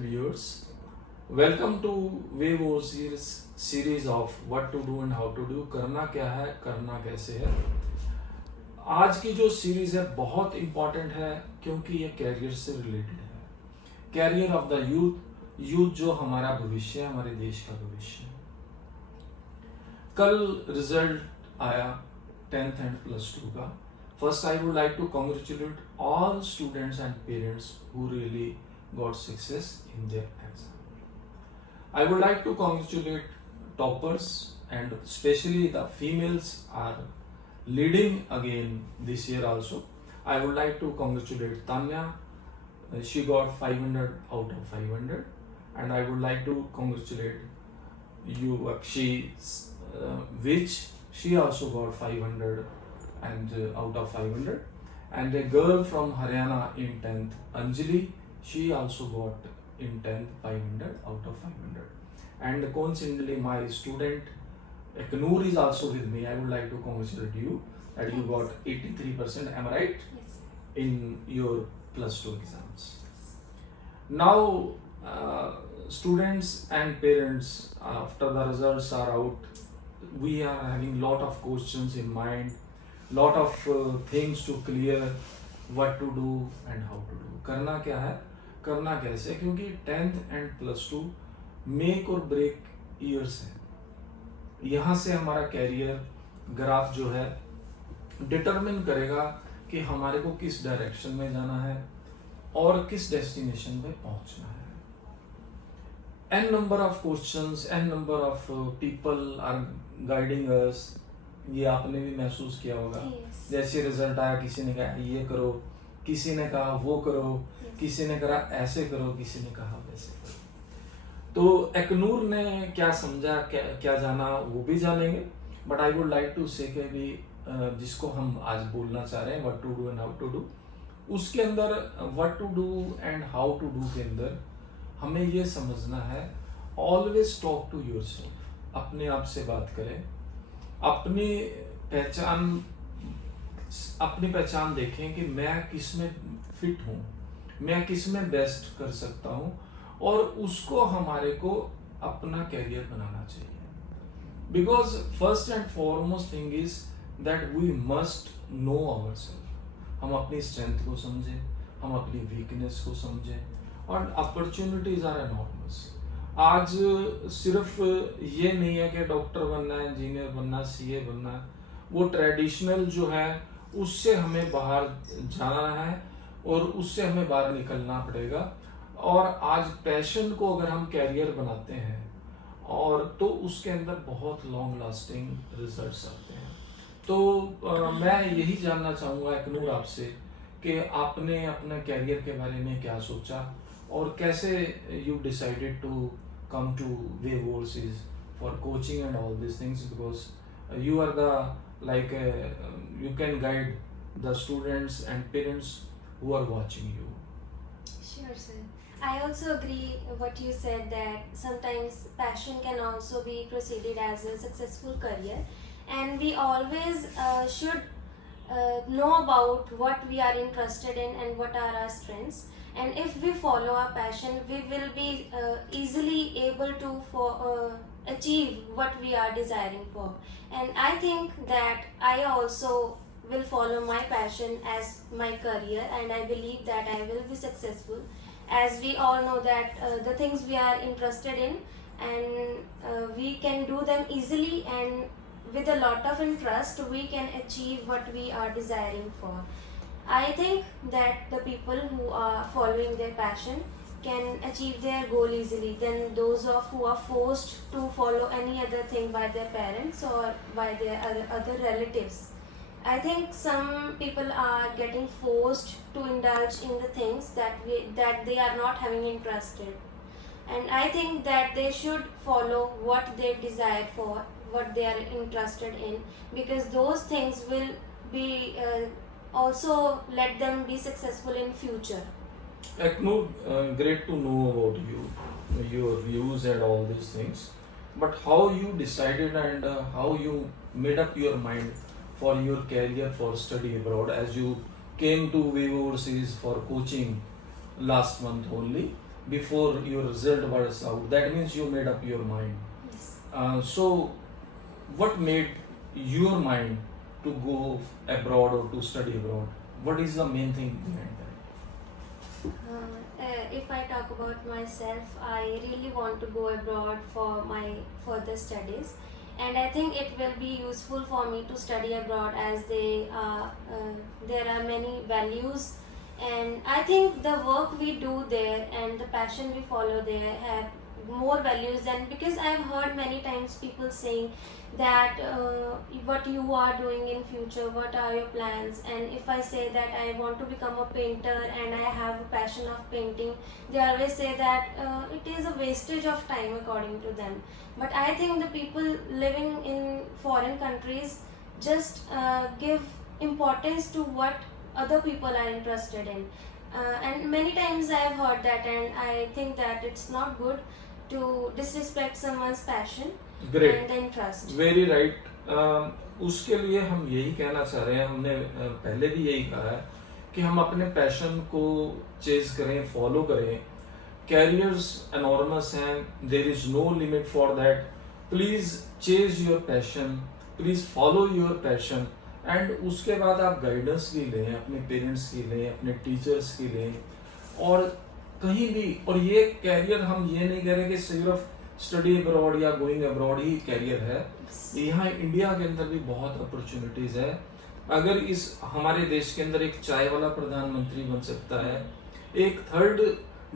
Viewers, welcome to Wave Overseas series of what to do and how to do. करना क्या है, करना कैसे है। आज की जो सीरीज है बहुत इंपॉर्टेंट है क्योंकि ये कैरियर से रिलेटेड है। Carrier of the youth, youth जो हमारा भविष्य है, हमारे देश का भविष्य है। कल रिजल्ट आया 10th एंड +2 का। First I would like to congratulate all students and parents who really got success in their exam. I would like to congratulate toppers, and especially the females are leading again this year also. I would like to congratulate Tanya. She got 500 out of 500, and I would like to congratulate you Akshi, which she also got 500 and out of 500, and a girl from Haryana in 10th, Anjali. She also got in 10th 500 out of 500. And coincidentally, my student Eknoor is also with me. I would like to congratulate you that you got 83%. Am I right? Yes. In your +2 exams. Now, students and parents, after the results are out, we are having lot of questions in mind, lot of things to clear, what to do and how to do. करना क्या है, करना कैसे, क्योंकि 10th and +2 make और break years है। यहाँ से हमारा कैरियर ग्राफ जो है डिटरमिन करेगा कि हमारे को किस डायरेक्शन में जाना है और किस डेस्टिनेशन पे पहुंचना है। N number of questions, n number of people are guiding us. ये आपने भी महसूस किया होगा। Yes. जैसे रिजल्ट आया, किसी ने कहा ये करो, किसी ने कहा वो करो, किसी ने कहा ऐसे करो, किसी ने कहा वैसे करो। तो एकनूर ने क्या समझा, क्या जाना, वो भी जानेंगे। But I would like to say भी जिसको हम आज बोलना चाह रहे हैं, what to do and how to do, उसके अंदर what to do and how to do के अंदर हमें ये समझना है, ऑलवेज टॉक टू योरसेल्फ। अपने आप से बात करें, अपनी पहचान देखें कि मैं किस में फिट हूँ, मैं किस में बेस्ट कर सकता हूँ, और उसको हमारे को अपना कैरियर बनाना चाहिए। Because first and foremost thing is that we must know ourself. हम अपनी स्ट्रेंथ को समझें, हम अपनी वीकनेस को समझें, और अपॉर्चुनिटीज आर एनॉर्मस। आज सिर्फ ये नहीं है कि डॉक्टर बनना है, इंजीनियर बनना है, सीए बनना है। वो ट्रेडिशनल जो है उससे हमें बाहर जाना है और उससे हमें बाहर निकलना पड़ेगा। और आज पैशन को अगर हम कैरियर बनाते हैं और तो उसके अंदर बहुत लॉन्ग लास्टिंग रिजल्ट्स आते हैं। तो मैं यही जानना चाहूँगा एकनूर आपसे कि आपने अपने कैरियर के बारे में क्या सोचा और कैसे you decided to come to Wave Overseas for coaching and all these things, because you are the you can guide the students and parents who are watching you. Sure, sir. I also agree what you said, that sometimes passion can also be proceeded as a successful career, and we always should know about what we are interested in and what are our strengths. And if we follow our passion, we will be easily able to achieve what we are desiring for. And I think that I also will follow my passion as my career, and I believe that I will be successful, as we all know that the things we are interested in, and we can do them easily, and with a lot of interest we can achieve what we are desiring for. I think that the people who are following their passion can achieve their goal easily than those who are forced to follow any other thing by their parents or by their other relatives. I think some people are getting forced to indulge in the things that they are not having interest in. And I think that they should follow what they desire for, what they are interested in, because those things will be also let them be successful in future. Eknur, great to know about you, your views and all these things. But how you decided and how you made up your mind for your career for study abroad, as you came to Wave Overseas for coaching last month only, before your result was out. That means you made up your mind. Yes. So what made your mind to go abroad or to study abroad? What is the main thing behind that? If I talk about myself, I really want to go abroad for my further studies, and I think it will be useful for me to study abroad as there are many values, and I think the work we do there and the passion we follow there have more values than, because I've heard many times people saying that what you are doing in future, what are your plans, and if I say that I want to become a painter and I have a passion of painting, they always say that it is a wastage of time according to them. But I think the people living in foreign countries just give importance to what other people are interested in, and many times I have heard that, and I think that it's not good to disrespect someone's passion Great. and interest. Very right. उसके लिए हम यही कहना चाह रहे हैं, हमने पहले भी यही कहा है कि हम अपने पैशन को चेज करें, फॉलो करें. कैरियर्स एनॉर्मस हैं, there is no limit for that. Please chase your passion, please follow your passion, and उसके बाद आप गाइडेंस भी लें, अपने पेरेंट्स की लें, अपने टीचर्स की लें, और कहीं भी. और ये कैरियर हम ये नहीं कह रहे कि सिर्फ स्टडी अब्रॉड या गोइंग अब्रॉड ही कैरियर है. यहाँ इंडिया के अंदर भी बहुत अपॉर्चुनिटीज है. अगर इस हमारे देश के अंदर एक चाय वाला प्रधानमंत्री बन सकता है, एक 3rd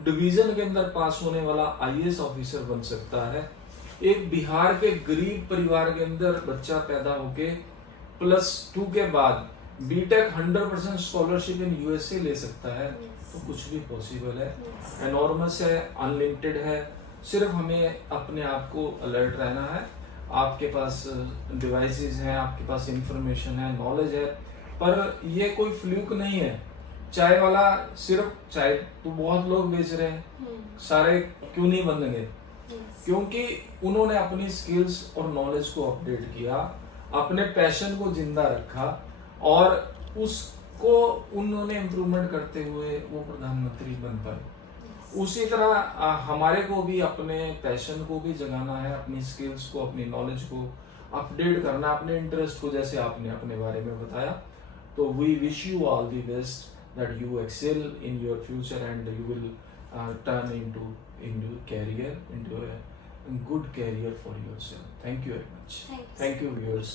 डिवीजन के अंदर पास होने वाला IAS ऑफिसर बन सकता है, एक बिहार के गरीब परिवार के अंदर बच्चा पैदा होके +2 के बाद बीटेक 100% स्कॉलरशिप इन USA ले सकता है. तो कुछ भी पॉसिबल है. एनॉर्मस है, अनलिमिटेड है. सिर्फ हमें अपने आप को अलर्ट रहना है. आपके पास डिवाइसेस हैं, आपके पास इंफॉर्मेशन है, नॉलेज है, पर ये कोई फ्लूक नहीं है. चाय वाला सिर्फ चाय तो बहुत लोग बेच रहे हैं, सारे क्यों नहीं बन गए? क्योंकि उन्होंने अपनी स्किल्स और नॉलेज को अपडेट किया, अपने पैशन को जिंदा रखा, और उसको उन्होंने इम्प्रूवमेंट करते हुए वो प्रधानमंत्री बन पाए. उसी तरह हमारे को भी अपने पैशन को भी जगाना है, अपनी स्किल्स को, अपनी नॉलेज को अपडेट करना, अपने इंटरेस्ट को, जैसे आपने अपने बारे में बताया. तो we wish you all the best, that you excel in your future and you will turn into career, into a good career for yourself. Thank you very much. Thanks. Thank you, viewers.